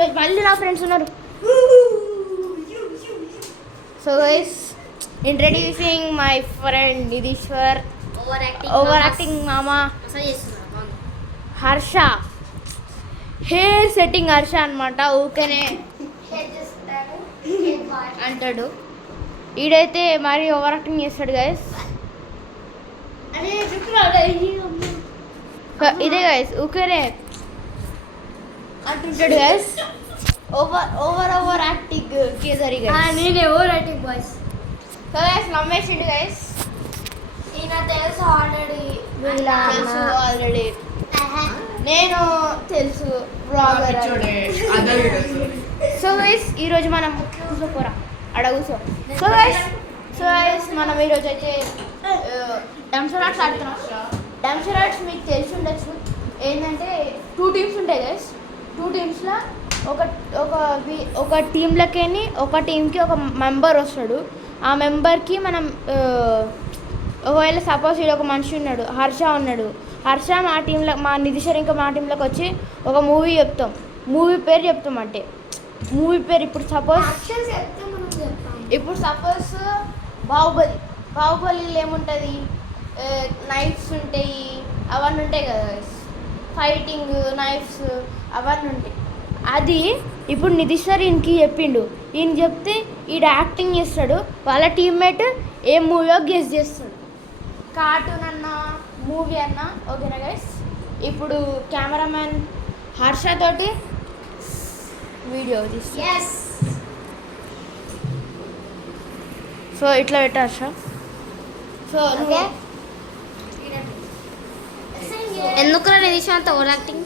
ఈరోజు మళ్ళీ నా ఫ్రెండ్స్ ఉన్నారు. So guys introducing my friend Nidhishwar, over acting మామా, హర్ష, హెయిర్ సెట్టింగ్ హర్ష అనమాట. ఊకనే అంటాడు, ఈడైతే మరి ఓవర్ యాక్టింగ్ చేస్తాడు గైస్. ఇదే గైస్ ఊకనే అంటుంటాడు guys. Over acting Kesari guys. నేనే over acting boys. So guys నమ్మేసిండు గైస్. ఈయన తెలుసు ఆల్రెడీ. ఆల్రెడీ నేను తెలుసు బ్లాగర్. సో గైస్ ఈరోజు మనం కూర్చోపోరా అడ కూర్చో. సో గైస్ మనం ఈరోజు అయితే డంసరాట్స్ ఆడుతున్నాం. డంసరాట్స్ మీకు తెలిసి ఉండొచ్చు. ఏంటంటే 2 టీమ్స్ ఉంటాయి గైస్. 2 టీమ్స్లో ఒక టీంలకి ఒక టీంకి ఒక మెంబర్ వస్తాడు. ఆ మెంబర్కి మనం ఒకవేళ సపోజ్ ఇక్కడ ఒక మనిషి ఉన్నాడు, హర్ష ఉన్నాడు. హర్ష మా టీంలో, మా నిధిశ్వర్ ఇంకా మా టీంలోకి వచ్చి ఒక మూవీ చెప్తాం. మూవీ పేరు చెప్తాం. అంటే మూవీ పేరు ఇప్పుడు సపోజ్ బాహుబలిలో ఏముంటుంది, నైఫ్స్ ఉంటాయి, అవన్నీ ఉంటాయి కదా గైస్. ఫైటింగ్ నైఫ్స్ అవన్నీ ఉంటాయి. అది ఇప్పుడు నిధీశ్వర్ ఈయనకి చెప్పిండు. ఈయన చెప్తే ఈడ యాక్టింగ్ చేస్తాడు. వాళ్ళ టీమ్మేట్ ఏ మూవీలో గెస్ చేస్తాడు. కార్టూన్ అన్నా మూవీ అన్నా. ఓకేనా గైస్? ఇప్పుడు కెమెరామ్యాన్ హర్ష తోటి వీడియో తీస్తా. సో ఇట్లా పెట్టా హర్ష. సో ఎందుకు నిధిశ్వర్ అంత ఓవర్ యాక్టింగ్?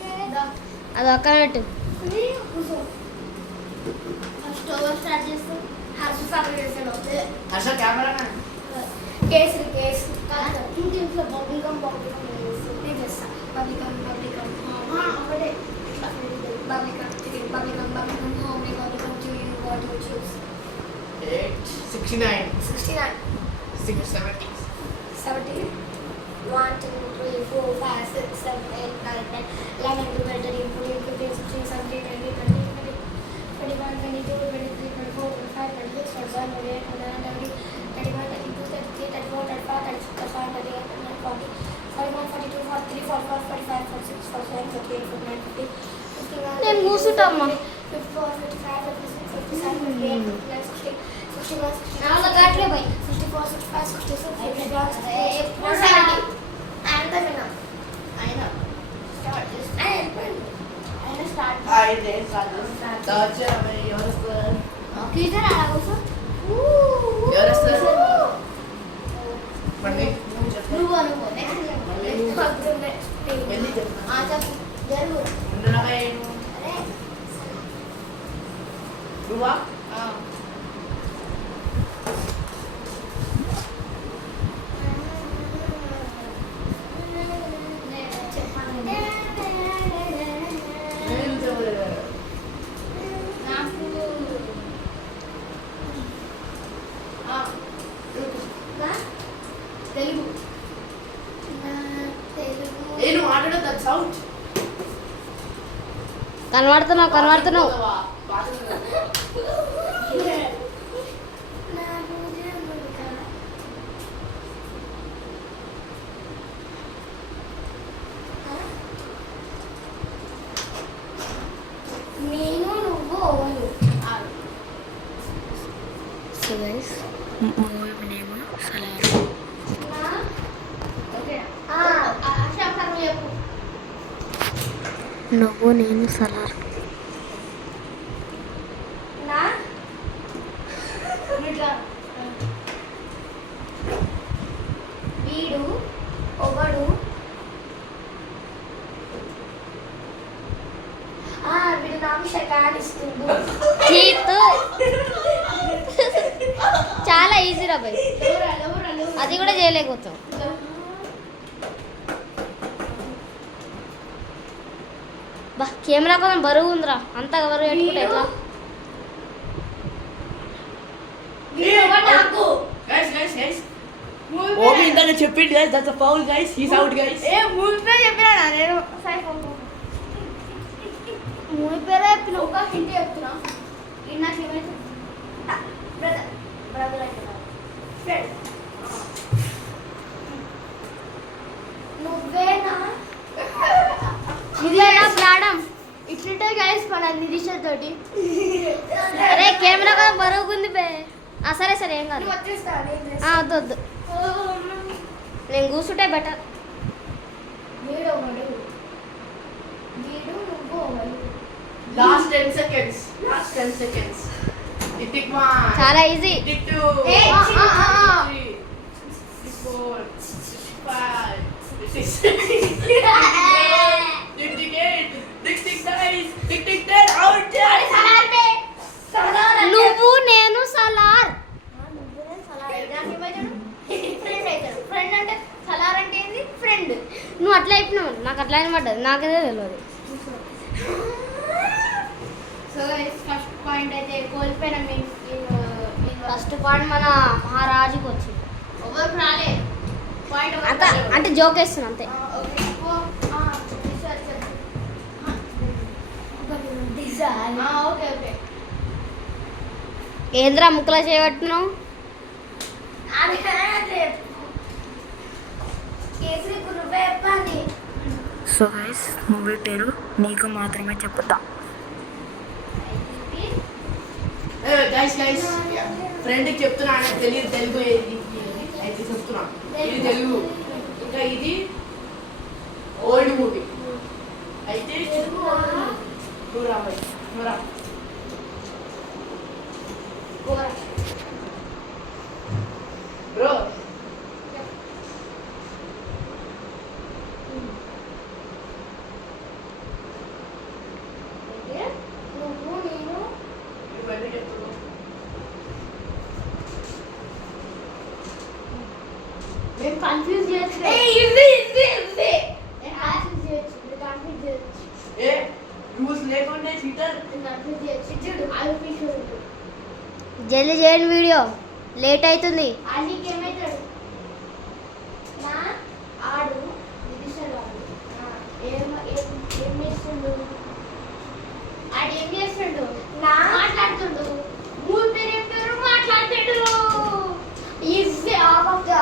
అది ఒక్క పెట్టు. ఫస్ట్ ఓవర్ స్టార్ట్ చేస్తాం. హర్ష స్టార్ట్ చేస్తాడు. హర్ష కెమెరామ్యాన్. కేసరి 2 టీమ్స్లో బబ్లికమ్ నేను చేస్తాను. బబ్లికమ్ ఒకటే bubblegum home bubblegum to you what you choose. 69 69 670 70 1 2 3 4 5 6 7 8 9 10 11 12 13 14 15 16 17 18 19 21 22 23 24 25 26 27 28 29 30 31 32 33 34 35 36 37 38 39 40 41 42 43 44 45 46 47 48 49 50 నేను కూర్చుంటామ్మా. 54 55 56 57 58 59 60 61 నాలో గాట్లే పోయి 64 65 66 67 70 అంత విన్నా ఆయన స్టార్ట్ చేస్తా. ఆయన స్టార్ట్ కిజర్ అలా కూర్చో. నువ్వు అనుకో. చెప్పు జరుగు. అరే కనబడుతున్నావు. నేను నువ్వు ఓవలు. So guys movie name Salaar. నువ్వు నేను సలార్. వీడు ఒకడు వీడు నాకు షకానిస్తుండు. చాలా ఈజీ రా భయ్, అది కూడా చేయలేకపోతావు. బా కెమెరా కొంచెం బరువు ఉందిరా, అంతా బరువు పెట్టుకుంటే ఎట్లా? ఓబీ ఇందాక చెప్పింది guys, that's a foul guys, he's out guys. A movie పేరు చెప్పినా నేను. మూవీ పేరే చెప్పిన ఒక హింట్ చెప్తున్నా ఇది నాకు ఏమైతే బ్రదర్ బ్రదర్ అంటున్నా ఫ్రెండ్ నువ్వేనా నువ్వేనా ప్రాణం ఇట్లుంటే గైస్ మన నిరీక్ష తోటి అరే కెమెరా కూడా బరువుకుంది బే సరే సరే ఏం కాదు వద్దు వద్దు నేను కూర్చుంటే బెటర్ వీడు ఒకడు వీడు నువ్వు ఒకడు Last 10 seconds. Last 10 seconds. Tick one. చాలా easy. Tick two. Hey, Tick chill. three. Tick four. Tick five. Tick six. Tick eight. Tick nine. Tick 10. Out. Salaar బే సలార్ నువ్వు నేను సలార్ నువ్వునే సలార్ నాకు ఏమైతాడు ఫ్రెండ్ అవుతాడు ఫ్రెండ్ అంటే సలార్ అంటే ఏంది ఫ్రెండ్ నువ్వు అట్లా అయిపోయినావు నాకు అట్లా అయిన పడ్డది నాకదే తెలియదు సో గైస్ ఫస్ట్ పాయింట్ అయితే కోల్పోయిన ఫస్ట్ పాయింట్ మన మహారాజుకి వచ్చింది ఎవరికి రాలే పాయింట్ అంత అంటే జోక్ వేస్తున్నా అంతే ఓకే ఓకే ఏంద్రా ముక్కలా చేయబట్టున్నావు కేసరి గురువే పని సో గైస్ మూవీ పేరు నీకు మాత్రమే చెప్తా. Guys. Friend కి చెప్తున్నా నాకు తెలియదు తెలుగు ఏది అయితే చెప్తున్నా ఇది తెలుగు ఇంకా ఇది ఓల్డ్ మూవీ అయితే నువ్వు రా బ్రో నువ్వు నేను ఇవన్నీ చెప్తున్నా నేను కన్ఫ్యూజ్ చేయొచ్చు నేను కన్ఫ్యూజ్ చేయొచ్చు కన్ఫ్యూజ్ చేయొచ్చు ఏ రూల్స్ లేకుండా చీటర్ కన్ఫ్యూజ్ చేయొచ్చు చూడు ఆఫీషియల్ జల్దీ చేయండి వీడియో లేట్ అవుతుంది అలీకి ఏమవుతాడు నా ఆడు విదిశాడు ఏం చేస్తుండు ఆడు ఏం చేస్తుండు నా మాట్లాడుతుండు మూడు పేరు ఏం పేరు మాట్లాడుతుండు ఈజ్ ఆఫ్ ఆఫ్ ద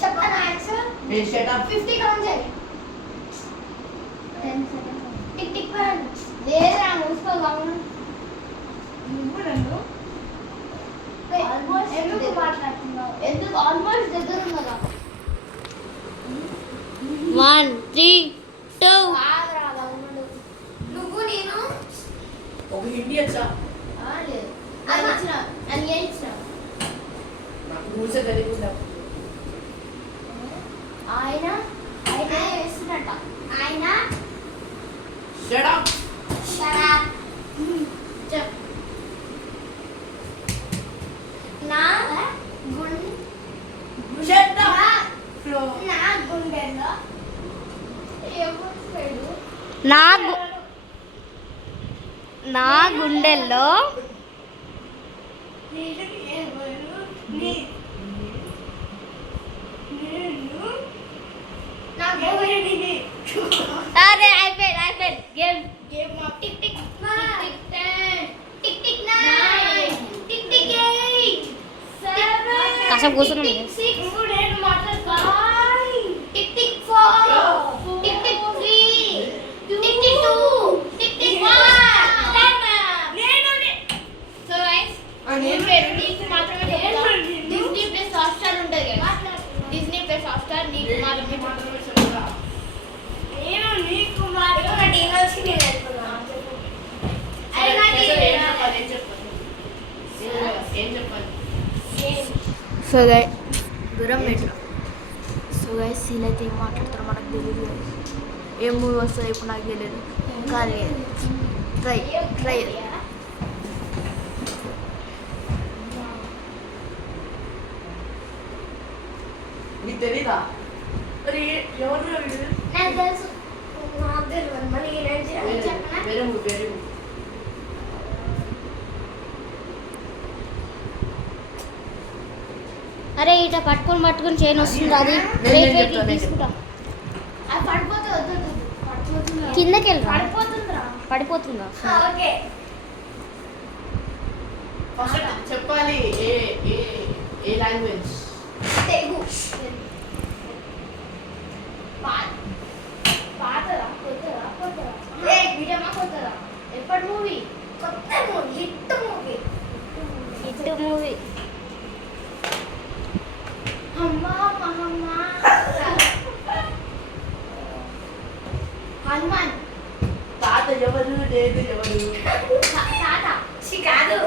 చెప్పనా ఆన్సర్ ఏ షట్ అప్ 50 కౌంట్ చేయి 10 సెకండ్స్ టిక్ టిక్ వన్ లేదురా మూసుకో గమనం నువ్వు నన్ను ఆల్మోస్ట్ ఎందుకు మాట్లాడుతున్నావు ఎందుకు ఆల్మోస్ట్ దగ్గర ఉన్నదా 1 3 2 ఆగరా గమనం నువ్వు నేను ఒక హిందీ వచ్చా లేదు అని ఇచ్చిన అని ఏం ఇచ్చిన నాకు రూల్స్ తెలియకుండా ఆయన ఆయన వేస్తున్నట్ట ఆయన షట్ అప్ చెప్ నా షట్ అప్ ఫ్లో నా గుండెల్లో ఏమొస్తాడు నా గుండెల్లో అరే అయిపోయింది game tick tick tick tick tick 9 tick tick 8 7 కాసేపు కూర్చున్నాం. టిక్ టిక్ 6 నేను మాట్లాడతా tick tick 4 tick tick 3 tick tick 2 tick tick 1 నేను సో గైస్ నేను పేరు నీకు మాత్రమే చెప్తా డిస్నీ ప్లస్ హాట్స్టార్ ఉంటది కదా డిస్నీ ప్లస్ హాట్స్టార్ నీకు మాత్రమే చెప్తా నేను నీకు మాత్రమే డీలర్స్ కి వెళ్తున్నా అయినా ఏం చెప్పాలి సో గై దూరం పెట్టు. సో గైస్ వీళ్ళైతే ఏం మాట్లాడతారో మనకు తెలియదు. ఏం మూవీ వస్తుందో ఇప్పుడు నాకు తెలియదు. కానీ ట్రై నీకు తెలీదా మరి ఎవరు నాకు తెలుసు నాకు తెలియదు మరి చెప్పనా వేరే మూవీ అరే ఇట పట్టుకొని చైన్ వస్తుంది అది నేను వెయిట్ చెప్తా, నేను తీసుకుంటా అది పడిపోతుంది, వద్దు వద్దు, వద్దు. పడిపోతుందిరా. కిందకి వెళ్ళరా పడిపోతుందిరా. పడిపోతుందా ఓకే. ఫస్ట్ చెప్పాలి ఏ ఏ ఏ లాంగ్వేజ్. తెలుగు. పాతదా కొత్తదా కొత్తదా మీడియమా కొత్తదా ఎప్పటి మూవీ కొత్త movie hit movie hit movie అమ్మా మహమ్మా హనుమాన్ తాత ఎవరు లేదు ఎవరు. తాత కాదు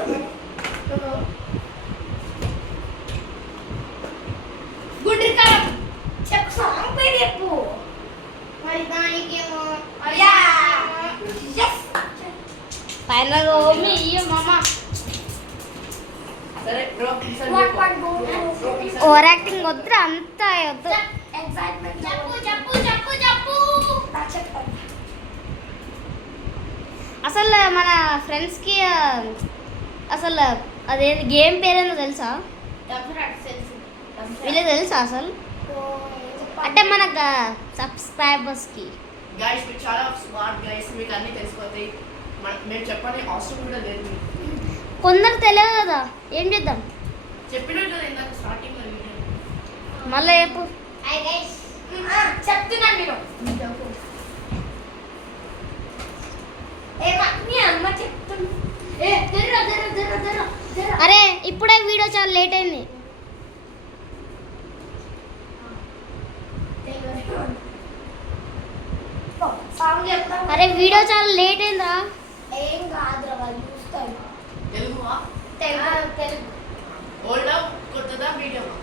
గుండ్రికారం చెప్పు సాంగ్ పేరు చెప్పు మరి దానికేమో ఫైనల్ మీ మామ సరే బ్రో ఓవర్ యాక్టింగ్ వద్దురా అంతా వద్దు ఎక్సైట్మెంట్ చెప్పు చెప్పు చెప్పు చెప్పు అసలు మన ఫ్రెండ్స్కి అసలు అదేంటి గేమ్ పేరేందో తెలుసా వీళ్ళకి తెలుసా అసలు అంటే మన సబ్స్క్రైబర్స్కి గైస్ మీరు చాలా స్మార్ట్ గైస్, మీకు అన్నీ తెలిసిపోతాయి. మేము చెప్పని అవసరం కూడా లేదు. కొందరు తెలియదు కదా ఏం చేద్దాం చెప్పినట్టు కదా ఇందాక స్టార్టింగ్ లో వీడియో. మళ్ళీ చెప్పు చెప్తున్నాను నేను మీ అమ్మ చెప్తున్నా అరే ఇప్పుడే వీడియో చాలా లేట్ అయింది సాంగ్ చెప్తాను అరే వీడియో చాలా లేట్ అయిందా ఏం కాదురా వాళ్ళు చూస్తారు తెలుగువా తెలుగు ఓల్డా కొత్తదా మీడియమా?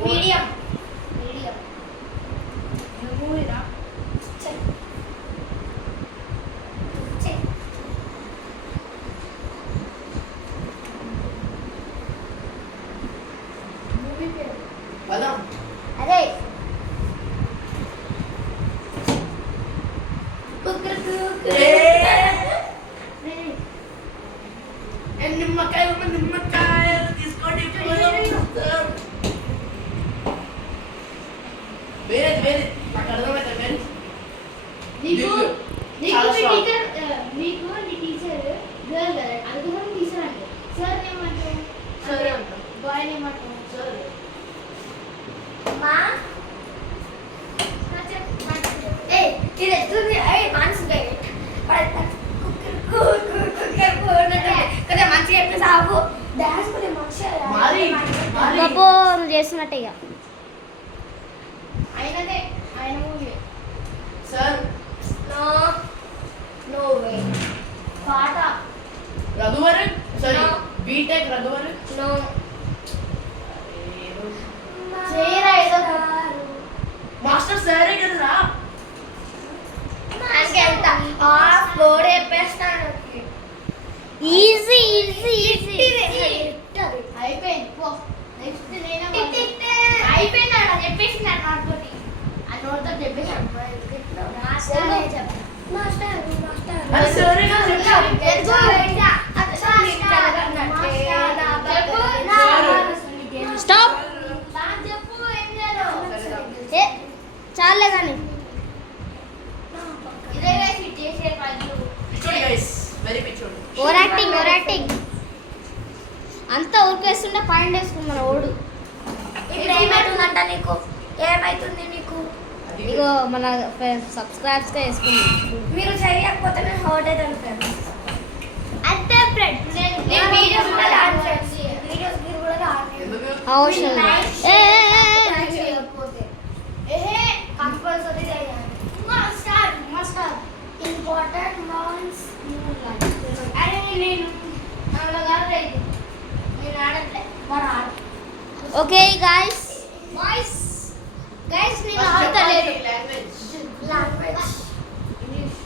మీడియం మీడియం మూవీరా మూవీ పేరు పదం. అరే కుక్కర్ నిమ్మకాయలు తీసుకోండి. వేరే వేరే నాకు అర్థమైతే వేరే. నీకు నీకు చాలా మీ strong. టీచర్ నీకు నీ టీచర్ గర్ల్ కదా అది కూడా టీచర్ అంటే సార్ ఏమంటావు Sir అంటాం. బాయ్ ఏమంటావు సరే మా ఏ ఇది ఎత్తుంది ఏ మానసిక కదా మంచిగా చెప్పి సాగు డాన్స్ కూడా మరి మరి బాబో నువ్వు చేస్తున్నట్టే ఇక అయినదే ఆయన movie sir no no way పాట Raghuvaran sorry No. BTech Raghuvaran. No చేయరా ఏదో మాస్టర్ సరే కదరా. ఎంత ఆ ఫ్లోర్ చెప్పేస్తాను ఈజీ ఈజీ ఈజీ అయిపోయింది పో నెక్స్ట్ నేనే అయిపోయింది అక్కడ చెప్పేసినాడు నాతోటి ఆ నోటితో చెప్పేసాను అది సరే కదా స్టాప్ చెప్పు ఏం చేయాలి ఏ చాలే కానీ ఇదే ఫిట్ చేసే పనులు పిచ్చోడి గైస్ వెరీ పిచ్చోడి. ఓవర్ యాక్టింగ్ అంతా ఊరికేస్తుంటే పాయింట్ వేసుకుని మన ఓడు ఇప్పుడు ఏమైతుందంట నీకు ఏమైతుంది నీకు అది ఇగో మన సబ్స్క్రైబ్స్గా వేసుకుంది మీరు చేయకపోతే నేను హర్ట్ అవుతాను ఫ్రెండ్స్ అంతే ఫ్రెండ్స్ నేను వీడియోస్ కూడా రాను ఫ్రెండ్స్ వీడియోస్ మీరు కూడా రాను ఎందుకు? అవసరం లేదు. ఏ, ఏ, ఏ, ఏ. చేయకపోతే ఏహే కంపల్సరీ చేయాలి మస్ట్ ఇంపార్టెంట్ మంత్స్ అరే నేను అలాగా లేదు నేను ఆడట్లే మరి ఆడ ఓకే గాయస్ బాయ్స్ గైస్ నేను First ఆడతలేదు చెప్పాలి language. లాంగ్వేజ్ ఇంగ్లీష్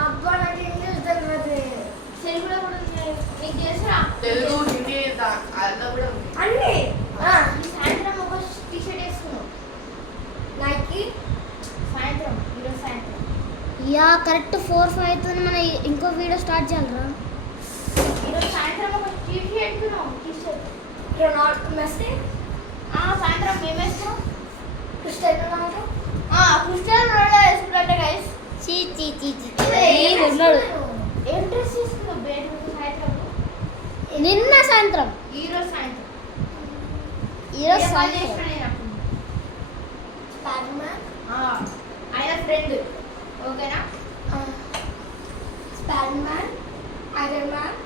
అబ్బా నాకు ఇంగ్లీష్ తెలియదు తెలుగులో కూడా ఉంది. నీకు తెలుసా తెలుగు హిందీ అలా కూడా ఉంది. అన్నీ సాయంత్రం ఒక టీ షర్ట్ వేసుకున్నావు నైకి సాయంత్రం ఈరోజు సాయంత్రం యా కరెక్ట్ 4-5 అవుతుంది మన ఇంకో వీడియో స్టార్ట్ చేయాలరా ఈరోజు సాయంత్రం ఒక టీ షర్ట్ వేసుకున్నావు టీ షర్ట్ రొనాల్డో మెస్సీ సాయంత్రం మేమేస్తాం క్రిస్టియానో రొనాల్డో క్రిస్టియానో రొనాల్డో వేసుకుంటే గైస్ చీ ఉన్నాడు ఏం డ్రెస్ తీసుకున్నావు బయట సాయంత్రం నిన్న సాయంత్రం ఈరోజు సాయంత్రం స్పైడర్మ్యాన్ ఆయన ఫ్రెండ్ ఓకేనా Spiderman iron man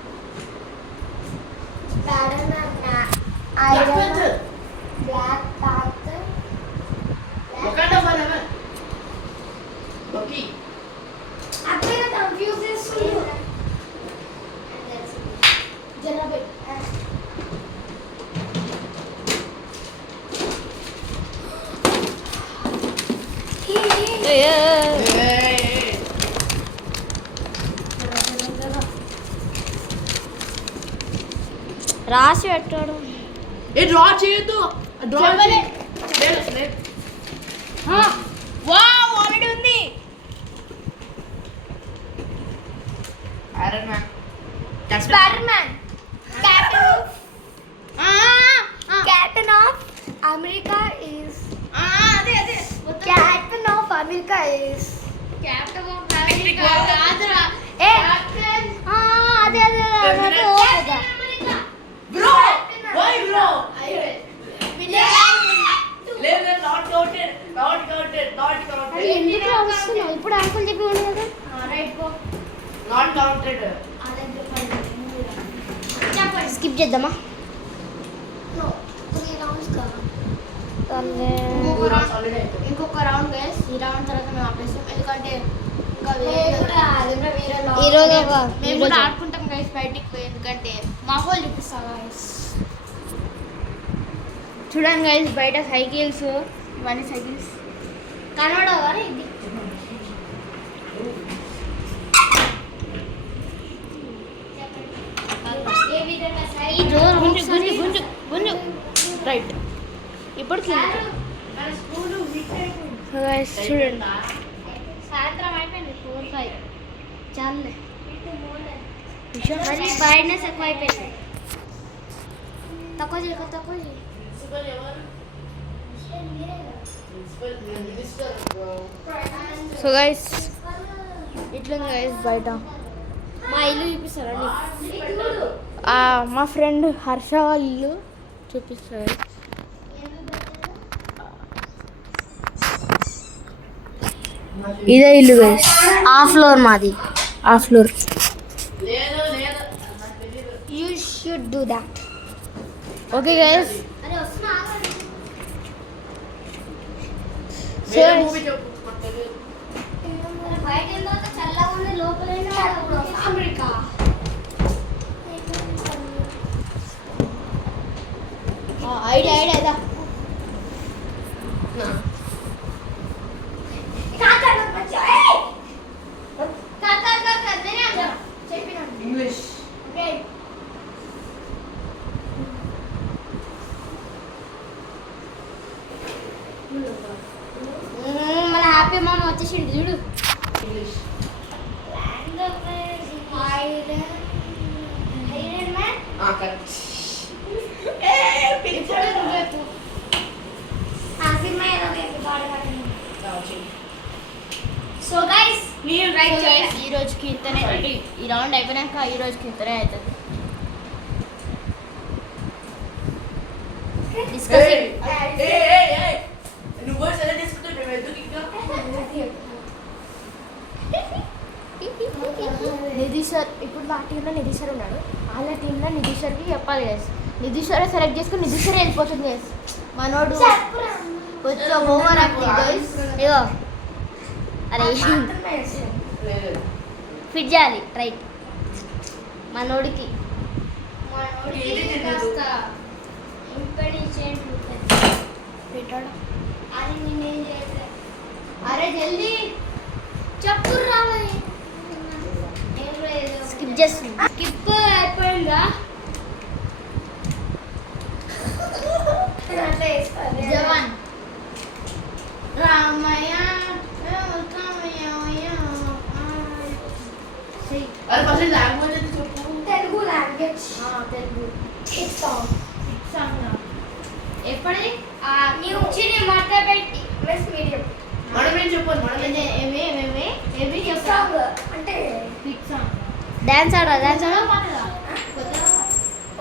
black panther Wakanda forever. Loki. అక్కడ కన్ఫ్యూజ్ చేస్తున్నాడు జనాబే Hey. రాసి పెట్టాడు ఏ డ్రా చేయొద్దు డ్రా చెప్పలే. లేదు వావ్ ఆల్రెడీ ఉంది iron man Spiderman Captain of America is అదే Captain of America is captain of America కాదురా ఏ కెప్టెన్ అదే ఓకేదా బ్రో వై బ్రో లేదు నాట్ కౌంటెడ్ ఎందుకు వస్తున్నావు ఇప్పుడు అంకుల్ చెప్పి ఉండు కదా right go not counted skip చేద్దామా ఇంకొక రౌండ్ గైస్ ఈ రౌండ్ తర్వాత మేము ఆపేస్తాం ఎందుకంటే ఇంకా ఈ రోజు మేము కూడా ఆడుకుంటాం గైస్ బయటికి పోయి ఎందుకంటే మాహోల్ చూపిస్తాం గైస్ చూడండి గైస్ బయట సైకిల్స్ ఇవన్నీ సైకిల్స్ కనబడవా ఏ విధంగా ఈ డోర్ గుంజు రైట్ ఇప్పుడు గైస్ చూడండి సాయంత్రం అయిపోయింది 4-5 చాలే మరి బ్రైట్నెస్ ఎక్కువ అయిపోయింది తక్కువ చేయి సో గైస్ ఇట్లుంది గైస్ బయట మా ఇల్లు చూపిస్తారండి మా ఫ్రెండ్ హర్ష వాళ్ళ ఇల్లు చూపిస్తారు ఇదే ఇల్లు గైస్ ఆ ఫ్లోర్ మాది ఆ ఫ్లోర్ లేదు you should do that okay guys అరే వస్తున్నా వేరే మూవీ చెప్పు బయట ఏందో చల్లగా ఉంది లోపల అమెరికా ఐడియా ఇదా ఇంగ్లీష్ మన హ్యాపీ మామ వచ్చేసిండు చూడు ఇంగ్లీష్ కరెక్ట్ సో గైస్ మీరు రైట్ గైస్ ఈ రోజుకి ఇంతనే ఈ రౌండ్ అయిపోయాక ఈ రోజుకి ఇంతనే అవుతుంది నువ్వు సరే తీసుకుంటే ఎందుకు ఇంకా నిధి సార్ ఇప్పుడు మా టీంలో నిధి సార్ ఉన్నాడు వాళ్ళ టీంలో నిధి సార్కి చెప్పాలి గైస్ నిధి సార్ సెలెక్ట్ చేసుకుని నిధి సార్ వెళ్ళిపోతుంది గైస్ మనోడు కొంచెం ఓవర్ యాక్టింగ్ గైస్ ఇగో అరే లేదు ఫిట్ చేయాలి రైట్ మనోడికి ఇది తినదు. పెట్టాడు అది నేనేం చేయట్లేదు అరే జల్దీ చెప్పు రావాలి స్కిప్ చేస్తుంది స్కిప్ అయిపోయిందా జవాన్ రామయ్య అరే ఫస్ట్ లాంగ్వేజ్ అయితే చెప్పు తెలుగు లాంగ్వేజ్ తెలుగు ఎప్పటిది నీవు చిన్న మాట పెట్టి ప్లస్ మీడియం మనమేం చెప్పాలి మనమే ఏమి సాంగ్ అంటే డాన్స్ ఆడా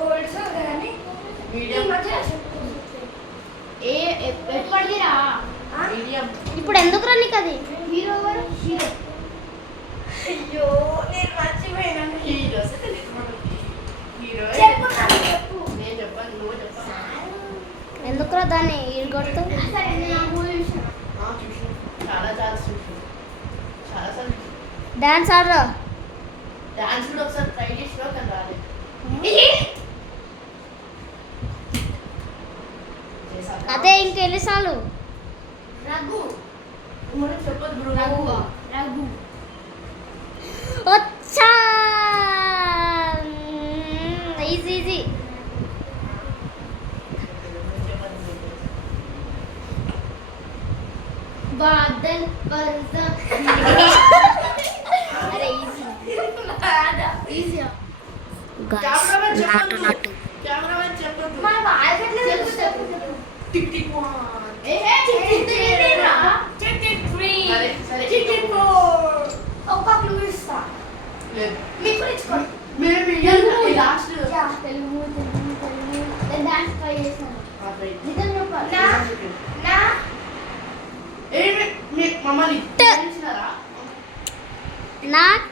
ఓల్డ్ సాంగ్ కానీ మీడియం ఎప్పటిదిరా మీడియం ఇప్పుడు ఎందుకు రా నీకు అది హీరో ఎవరు హీరో అయ్యో నేను మర్చిపోయాను హీరో హీరో చెప్పు చెప్పు నేను చెప్పాను నువ్వు చెప్పాను ఎందుకురా దాన్ని ఈడగొడుతూ సరే నేను ఆ మూవీ చూసాను చూసాను చాలా చూసాను చాలా సార్లు డాన్స్ ఆడరా డాన్స్ కూడా ఒకసారి ట్రై చేసినా కానీ రాలేదు చేశాక అదే ఇంకెన్నిసార్లు రఘు మనం చెప్పదు బ్రో రఘు వచ్చా ఈజీ ఈజీ బాదల్ బర్ద అరే ఈజీ ఈజీ కెమెరామెన్ చెప్పదు కెమెరామెన్ చెప్పదు మా వాయిస్ ఎట్లా చెప్పు చెప్పు టిక్ టిక్ వన్ సరే సరే ఒక క్లూ ఇస్తా లేదు మీకు ఇచ్చుకోండి మేము లాస్ట్ తెలుగు నేను డాన్స్ ట్రై చేశాను నిజం చెప్పాలి నా ఏమి మీ మమ్మల్ని ట. తెలిసినారా నాట్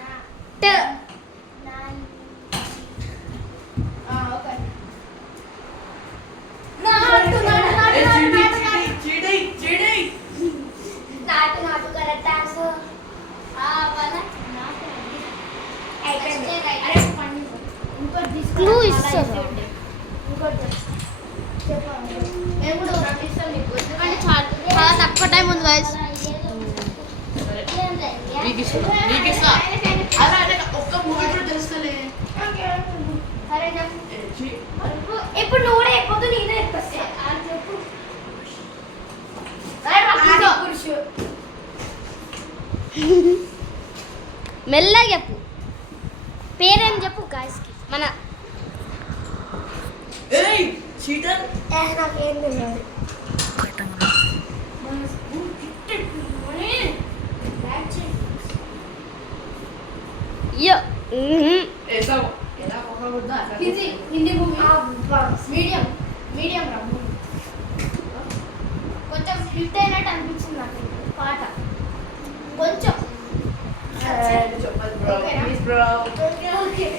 ఓకే నాటు నాటు కరెక్ట్ డాన్స్ Clue ఇస్తారు. మేము కూడా ఒకటి ఇస్తాం మీకు ఎందుకంటే చాలా తక్కువ టైం ఉంది వాయిస్ అలా అంటే ఒక్క మూవీ కూడా తెలుస్తలే సరే చెప్పు ఇప్పుడు నువ్వు కూడా అయిపోతు నేనే చెప్పేస్తా చెప్పు మెల్లగా చెప్పు పేరేం చెప్పు గాయస్కి మన ఏయ్ చీటర్ నాకేం తెలియదు యో ఏసావు ఎలా కొనకూడదా హిందీ మూవీ మీడియం మీడియం రా మూవీ కొంచెం హిట్ అయినట్టు అనిపించింది నాకు పాట కొంచెం చెప్పదు బ్రో ఓకేనా? ప్లీజ్ బ్రో ఓకే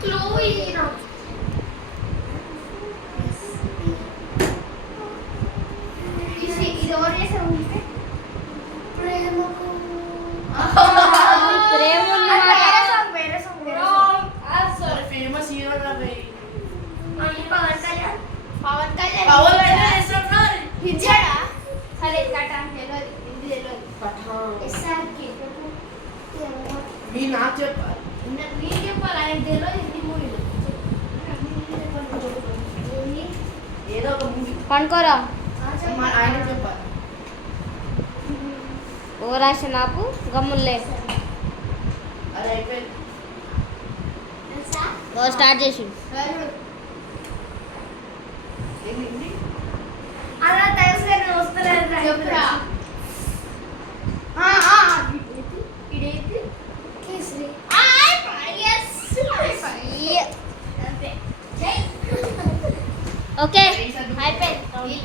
క్లూ ఇది ఎవరు చేశారు ఉంటే ప్రేమకు ప్రేమ వేరే సాంగ్ వేరే సాంగ్ సరే ఫేమస్ హీరో రా భయ్ పవన్ కళ్యాణ్ పవన్ కళ్యాణ్ పవన్ కళ్యాణ్ ఇస్తున్నాడు ఇచ్చాడా సరే కటా తెలియదు ఇది తెలియదు పఠాన్ ఎస్ఆర్కే మీ నాకు చెప్పాలి నేను చెప్పాలి ఆయన తెలియదు హిందీ మూవీలో ఏదో ఒక మూవీ పండుకోరా ఆయన చెప్పాలి ఓ రాశి నాకు గమ్ములే అది అయిపోయింది ఓ స్టార్ట్ చేసి ఏంటి అలా తెలుసు వస్తలేదు చెప్పురా ఇదేంటి కేసరి ఓకే అయిపోయింది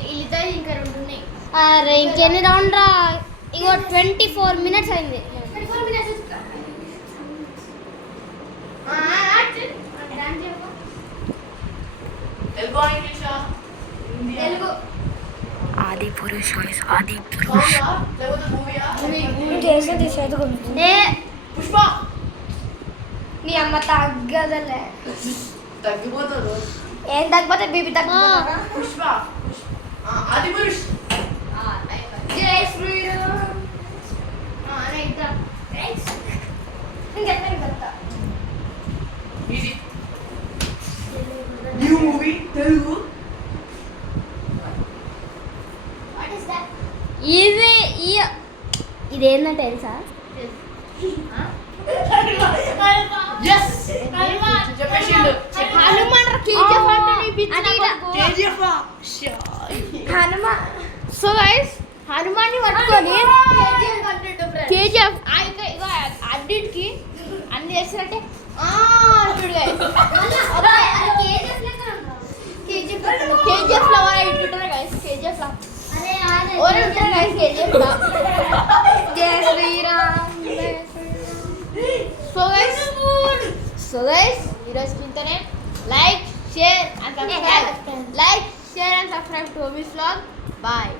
వీళ్ళిద్దరు ఇంకా రెండు ఉన్నాయి అరే ఇంకెన్ని రౌండ్ రా ఇంకో 24 మినిట్స్ అయింది తెలుగు ఇంగ్లీషా హిందీ తెలుగు आदि पुरुष आदि पुरुष లేకపోతే మూవీయా చేసేది ఏ పుష్ప నీ అమ్మ తగ్గదలే తగ్గిపోతాడు ఏం తగ్గిపోతే బీపీ తగ్గిపోతా పుష్ప ఆది పురుష్ జై శ్రీరామ్ ఎగ్జామ్ ఇంకెత్తా ఇది new movie Telugu what is that ఇది ఇదేంటంటే తెలుసా Yes! చెప్పేసిండు. హనుమాన్ కేజీఎఫ్ అంటే నీ పిచ్చి అది నా ఇట. కొడుకు. KGF ఆ? హనుమాన్ సో గైస్ హనుమాన్ని పట్టుకొని కేజీఎఫ్ అన్నిటికి అన్ని చేస్తారంటే చూడు గైస్ కేజీఎఫ్ లో ఇట్లుంటారు గైస్ కేజీఎఫ్ లో ఓరే ఉంటారు గైస్ కేజీఎఫ్ లో జై శ్రీరామ్ సో గైస్ ఈరోజు ఇంతనే like share and subscribe to Obi's vlog. Bye.